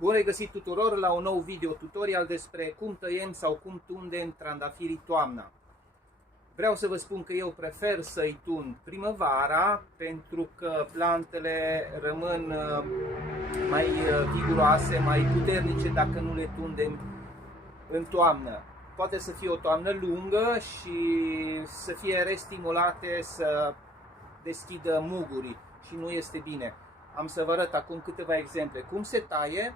Bun regăsit tuturor la un nou video tutorial despre cum tăiem sau cum tundem trandafirii toamna. Vreau să vă spun că eu prefer să-i tund primăvara pentru că plantele rămân mai viguroase, mai puternice dacă nu le tundem în toamnă. Poate să fie o toamnă lungă și să fie restimulate să deschidă mugurii și nu este bine. Am să vă arăt acum câteva exemple cum se taie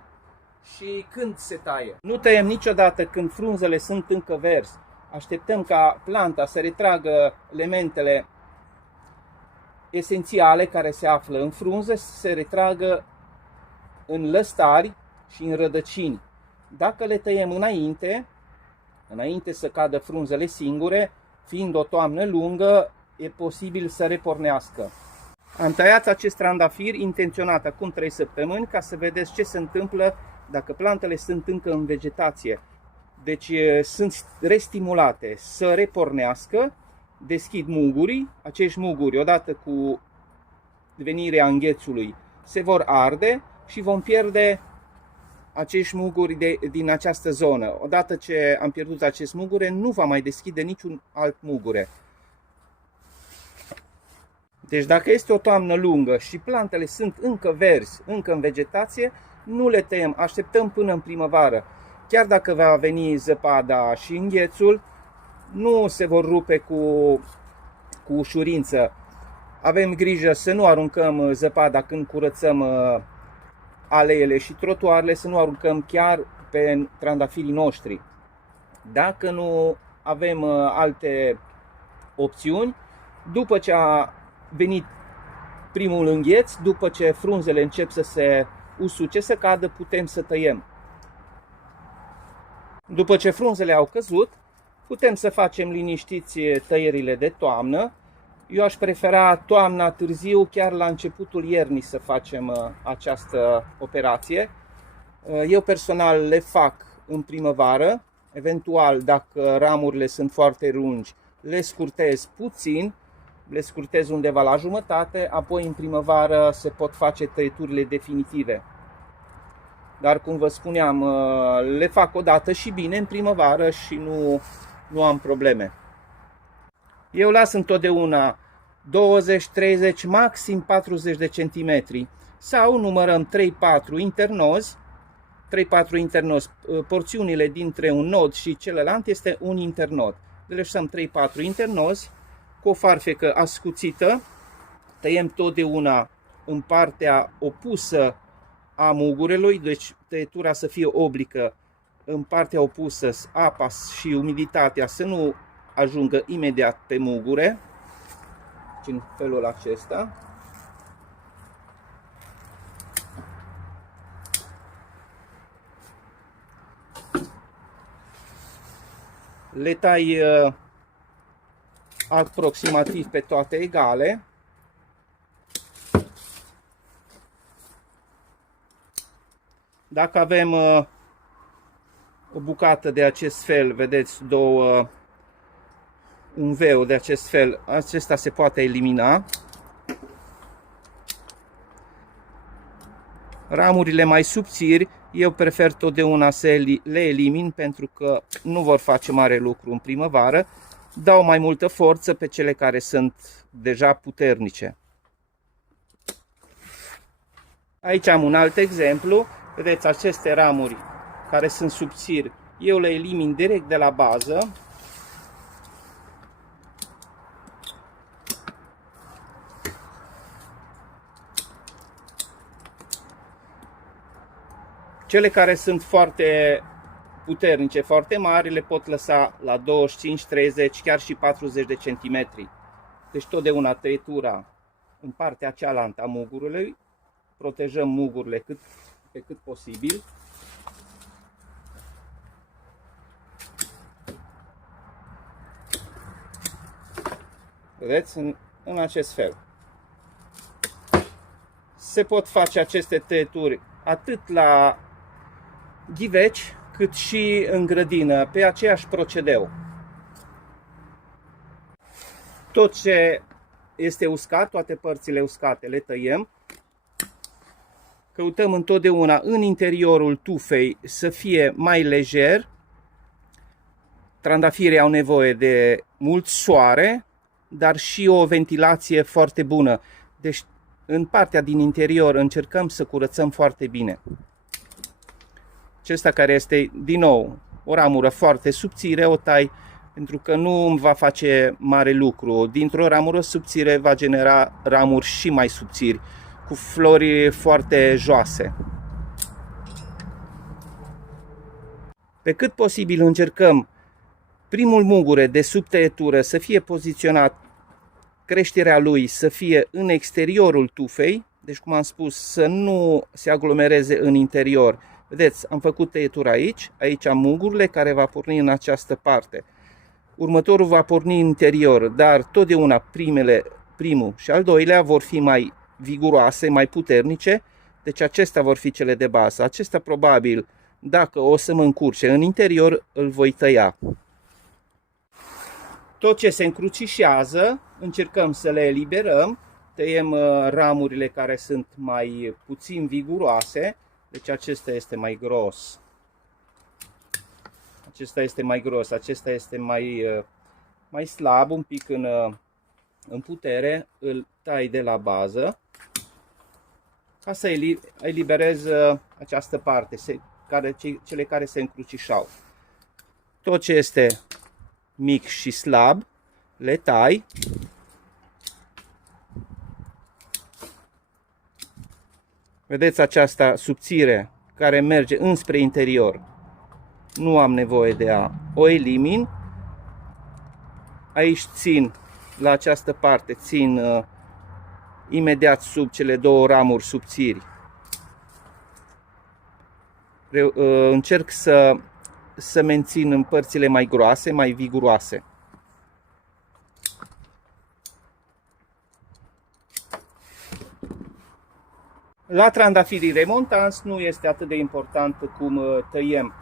și când se taie. Nu tăiem niciodată când frunzele sunt încă verzi. Așteptăm ca planta să retragă elementele esențiale care se află în frunze, să se retragă în lăstari și în rădăcini. Dacă le tăiem înainte să cadă frunzele singure, fiind o toamnă lungă, e posibil să repornească. Am tăiat acest trandafir intenționat acum 3 săptămâni ca să vedeți ce se întâmplă dacă plantele sunt încă în vegetație. Deci sunt restimulate să repornească, deschid mugurii, acești muguri odată cu venirea înghețului se vor arde și vom pierde acești muguri din această zonă. Odată ce am pierdut acest mugure, nu va mai deschide niciun alt mugure. Deci dacă este o toamnă lungă și plantele sunt încă verzi, încă în vegetație, nu le tăiem, așteptăm până în primăvară. Chiar dacă va veni zăpada și înghețul, nu se vor rupe cu ușurință. Avem grijă să nu aruncăm zăpada când curățăm aleele și trotuarele, să nu aruncăm chiar pe trandafirii noștri. Dacă nu avem alte opțiuni, după ce a venit primul îngheț, după ce frunzele încep să se usuce, să cadă, putem să tăiem. După ce frunzele au căzut, putem să facem liniștiți tăierile de toamnă. Eu aș prefera toamna târziu, chiar la începutul iernii, să facem această operație. Eu personal le fac în primăvară, eventual dacă ramurile sunt foarte lungi, le scurtez puțin, le scurtez undeva la jumătate, apoi în primăvară se pot face tăieturile definitive. Dar cum vă spuneam, le fac o dată și bine în primăvară și nu am probleme. Eu las întotdeauna 20, 30, maxim 40 de centimetri sau numărăm 3-4 internozi. 3-4 internozi, porțiunile dintre un nod și celălalt este un internod. Le lăsăm 3-4 internozi cu o farfecă ascuțită. Tăiem totdeauna în partea opusă a mugurelui, deci tăietura să fie oblică în partea opusă, apa și umiditatea să nu ajungă imediat pe mugure, în felul acesta. Le tai aproximativ pe toate egale. Dacă avem o bucată de acest fel, vedeți, un veu de acest fel, acesta se poate elimina. Ramurile mai subțiri, eu prefer totdeauna să le elimin pentru că nu vor face mare lucru în primăvară. Dau mai multă forță pe cele care sunt deja puternice. Aici am un alt exemplu. Vedeți, aceste ramuri care sunt subțiri, eu le elimin direct de la bază. Cele care sunt foarte puternice, foarte mari, le pot lăsa la 25, 30, chiar și 40 de centimetri. Deci totdeauna tăietura în partea cealaltă a mugurului, protejăm mugurile pe cât posibil. Vedeți? În acest fel. Se pot face aceste tăieturi atât la ghiveci, cât și în grădină, pe aceeași procedeu. Tot ce este uscat, toate părțile uscate le tăiem. Căutăm întotdeauna în interiorul tufei să fie mai lejer. Trandafirii au nevoie de mult soare, dar și o ventilație foarte bună. Deci în partea din interior încercăm să curățăm foarte bine. Acesta care este, din nou, o ramură foarte subțire, o tai pentru că nu îmi va face mare lucru. Dintr-o ramură subțire va genera ramuri și mai subțiri, cu flori foarte joase. Pe cât posibil încercăm primul mungure de sub tăietură să fie poziționat, creșterea lui să fie în exteriorul tufei, deci cum am spus, să nu se aglomereze în interior. Vedeți, am făcut tăietura aici, aici am mungurile care va porni în această parte. Următorul va porni în interior, dar totdeauna primul și al doilea vor fi mai viguroase, mai puternice, deci acestea vor fi cele de bază. Acesta probabil, dacă o să mă încurce în interior, îl voi tăia. Tot ce se încrucișează, încercăm să le eliberăm, tăiem ramurile care sunt mai puțin viguroase, deci acesta este mai gros. Acesta este mai gros, acesta este mai slab, un pic în putere, îl tai de la bază ca să eliberez această parte, cele care se încrucișau. Tot ce este mic și slab le tai. Vedeți această subțire care merge înspre interior. Nu am nevoie de a o elimin. Aici țin, la această parte, țin imediat sub cele două ramuri subțiri. Încerc să mențin în părțile mai groase, mai viguroase. La trandafirii remontanți nu este atât de important cum tăiem.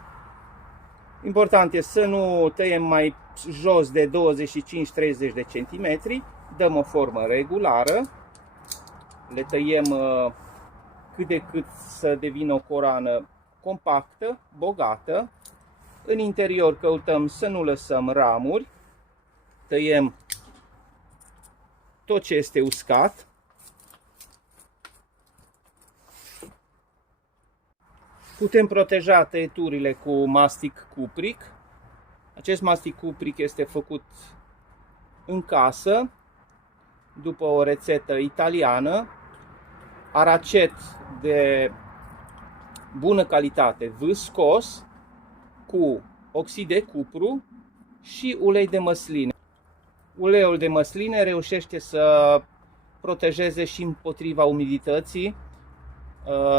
Important este să nu tăiem mai jos de 25-30 de centimetri, dăm o formă regulară, le tăiem cât de cât să devină o coroană compactă, bogată. În interior căutăm să nu lăsăm ramuri, tăiem tot ce este uscat. Putem proteja tăieturile cu mastic cupric. Acest mastic cupric este făcut în casă, după o rețetă italiană. Aracet de bună calitate, viscos, cu oxid de cupru și ulei de măsline. Uleiul de măsline reușește să protejeze și împotriva umidității,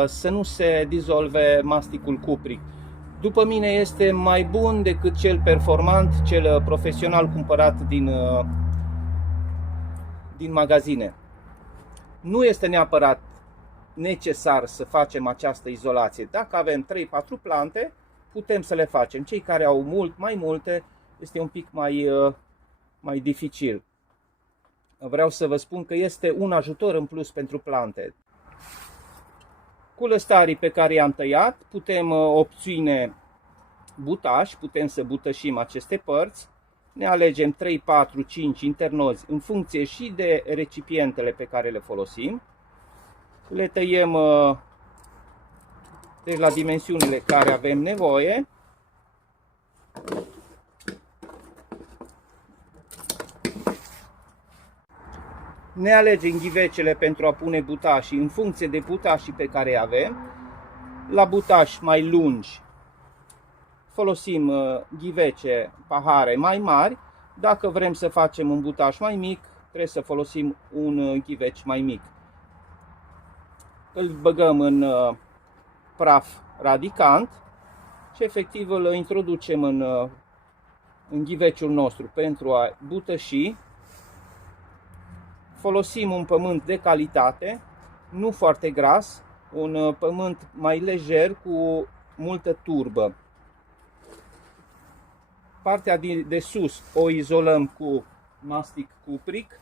să nu se dizolve masticul cupric. După mine este mai bun decât cel performant, cel profesional cumpărat din magazine. Nu este neapărat necesar să facem această izolație. Dacă avem 3-4 plante, putem să le facem. Cei care au mai multe, este un pic mai dificil. Vreau să vă spun că este un ajutor în plus pentru plante. Cu lăstarii pe care i-am tăiat, putem obține butași, putem să butășim aceste părți. Ne alegem 3, 4, 5 internozi în funcție și de recipientele pe care le folosim. Le tăiem deci la dimensiunile care avem nevoie. Ne alegem ghivecele pentru a pune butașii în funcție de butașii pe care îi avem. La butași mai lungi folosim ghivece, pahare mai mari. Dacă vrem să facem un butaș mai mic, trebuie să folosim un ghiveci mai mic. Îl băgăm în praf radicant și efectiv îl introducem în ghiveciul nostru pentru a butăși. Folosim un pământ de calitate, nu foarte gras, un pământ mai lejer cu multă turbă. Partea de sus o izolăm cu mastic cupric.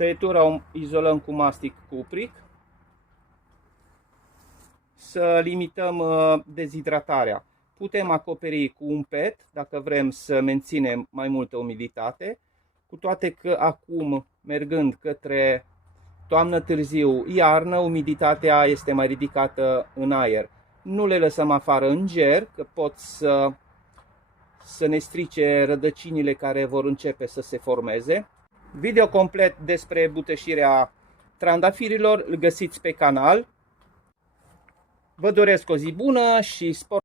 Tăietura o izolăm cu mastic cupric. Să limităm dezhidratarea. Putem acoperi cu un PET dacă vrem să menținem mai multă umiditate, cu toate că acum, mergând către toamnă târziu, iarnă, umiditatea este mai ridicată în aer. Nu le lăsăm afară în ger, că pot să ne strice rădăcinile care vor începe să se formeze. Video complet despre buteșirea trandafirilor îl găsiți pe canal. Vă doresc o zi bună și spor!